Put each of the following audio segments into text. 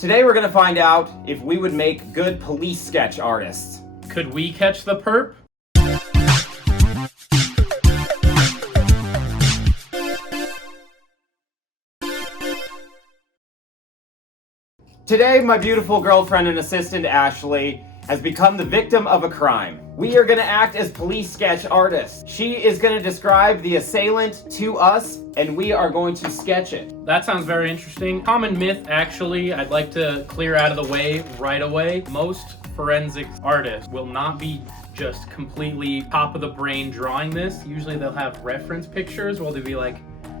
Today we're gonna find out if we would make good police sketch artists. Could we catch the perp? Today, my beautiful girlfriend and assistant, Ashley, has become the victim of a crime. We are gonna act as police sketch artists. She is gonna describe the assailant to us, and we are going to sketch it. That sounds very interesting. Common myth, actually, I'd like to clear out of the way right away. Most forensic artists will not be just completely top of the brain drawing this. Usually they'll have reference pictures where they'll be like,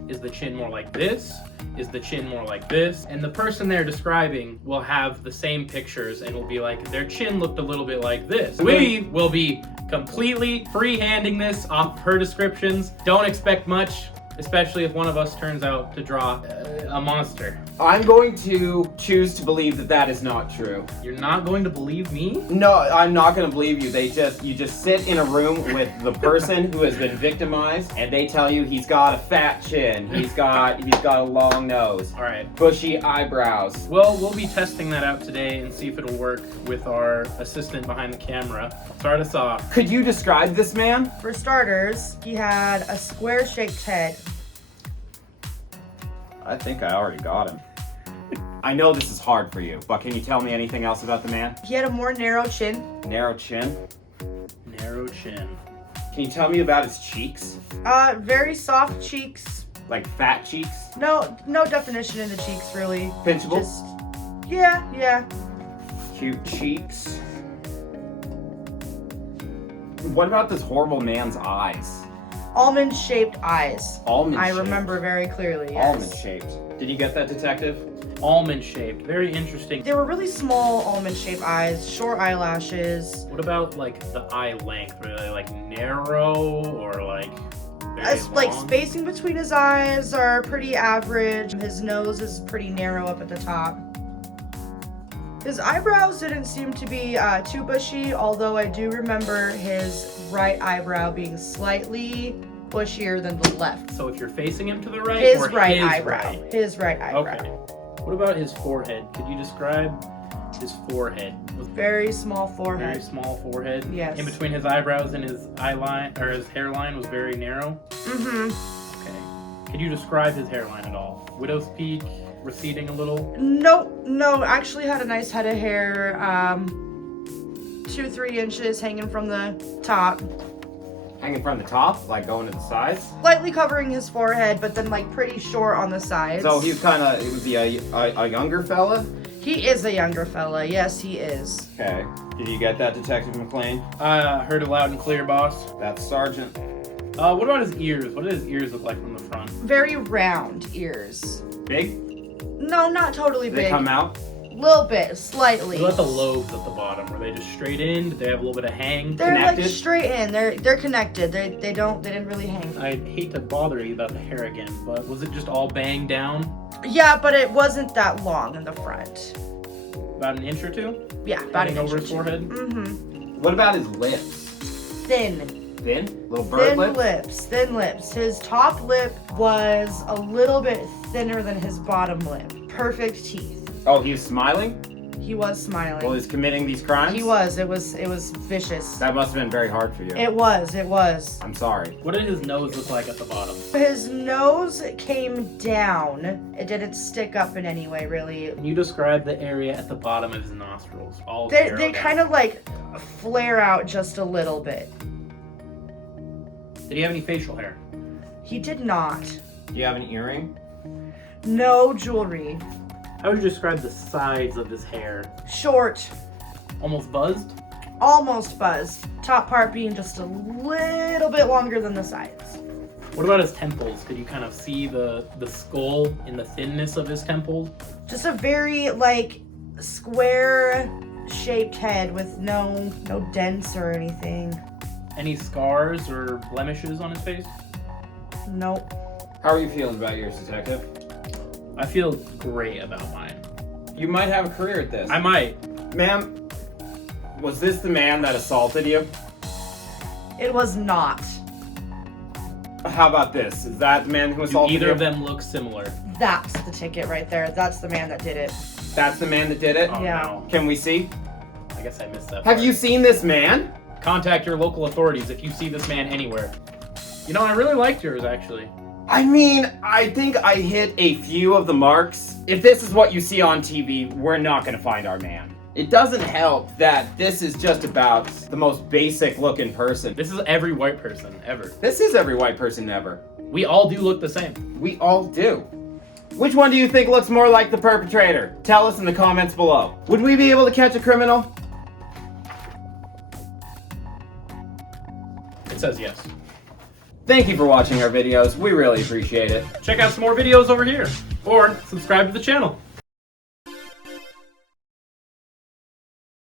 is the chin more like this? Is the chin more like this? And the person they're describing will have the same pictures and will be like, their chin looked a little bit like this. We will be completely free-handing this off of her descriptions. Don't expect much, especially if one of us turns out to draw a monster. I'm going to choose to believe that that is not true. You're not going to believe me? No, I'm not gonna believe you. You just sit in a room with the person who has been victimized, and they tell you he's got a fat chin, he's got a long nose, All right. bushy eyebrows. Well, we'll be testing that out today and see if it'll work with our assistant behind the camera. Start us off. Could you describe this man? For starters, he had a square-shaped head. I think I already got him. I know this is hard for you, but can you tell me anything else about the man? He had a more narrow chin. Narrow chin. Narrow chin. Can you tell me about his cheeks? Very soft cheeks. Like fat cheeks? No definition in the cheeks, really. Pinchable? Just, yeah. Cute cheeks. What about this horrible man's eyes? Almond-shaped eyes. Almond I shaped. remember very clearly, yes. Almond shaped. Did you get that, detective? Almond shaped. Very interesting. They were really small almond-shaped eyes, short eyelashes. What about like the eye length? Were they like narrow or like very Like long? spacing between his eyes are pretty average. His nose is pretty narrow up at the top. His eyebrows didn't seem to be too bushy, although I do remember his right eyebrow being slightly bushier than the left. So if you're facing him to the right, His or right his eyebrow. right? His right eyebrow. Okay. What about his forehead? Could you describe his forehead? Was Very small very forehead. small forehead. Yes. In between his eyebrows and his eye line or his hairline was very narrow. Mm-hmm. Okay. Could you describe his hairline at all? Widow's peak, receding a little. No, actually had a nice head of hair. 2-3 inches hanging from the top. Hanging from the top, like going to the sides? Slightly covering his forehead, but then like pretty short on the sides. So he would be a younger fella? He is a younger fella. Yes, he is. Okay. Did you get that, Detective Mclain? Heard it loud and clear, boss. That's Sergeant. What about his ears? What do his ears look like from the front? Very round ears. Big? No, not totally Did they big. come out? Little bit, slightly. What about the lobes at the bottom? Were they just straight in? Did they have a little bit of hang? They're connected? like straight in. They're connected. They didn't really hang. I hate to bother you about the hair again, but was it just all banged down? Yeah, but it wasn't that long in the front. About an inch or two? Yeah, about an Hanging inch over or his two. forehead? Mm-hmm. What about his lips? Thin. Thin? Little bird lips? Thin lips. His top lip was a little bit thinner than his bottom lip. Perfect teeth. Oh, he was smiling? He was smiling. While he's committing these crimes? He was. It was vicious. That must have been very hard for you. It was. I'm sorry. What did his nose look like at the bottom? His nose came down. It didn't stick up in any way, really. Can you describe the area at the bottom of his nostrils? All They kind of like flare out just a little bit. Did he have any facial hair? He did not. Do you have an earring? No jewelry. How would you describe the sides of his hair? Short. Almost buzzed? Almost buzzed. Top part being just a little bit longer than the sides. What about his temples? Could you kind of see the skull in the thinness of his temples? Just a very like square shaped head with no dents or anything. Any scars or blemishes on his face? Nope. How are you feeling about yours, Detective? I feel great about mine. You might have a career at this. I might. Ma'am, was this the man that assaulted you? It was not. How about this? Is that the man who Do assaulted you? either of them look similar? That's the ticket right there. That's the man that did it. That's the man that did it? Oh, Yeah. no. Can we see? I guess I missed that Have part. you seen this man? Contact your local authorities if you see this man anywhere. You know, I really liked yours, actually. I mean, I think I hit a few of the marks. If this is what you see on TV, we're not gonna find our man. It doesn't help that this is just about the most basic looking person. This is every white person, ever. This is every white person ever. We all do look the same. We all do. Which one do you think looks more like the perpetrator? Tell us in the comments below. Would we be able to catch a criminal? It says yes. Thank you for watching our videos. We really appreciate it. Check out some more videos over here. Or subscribe to the channel.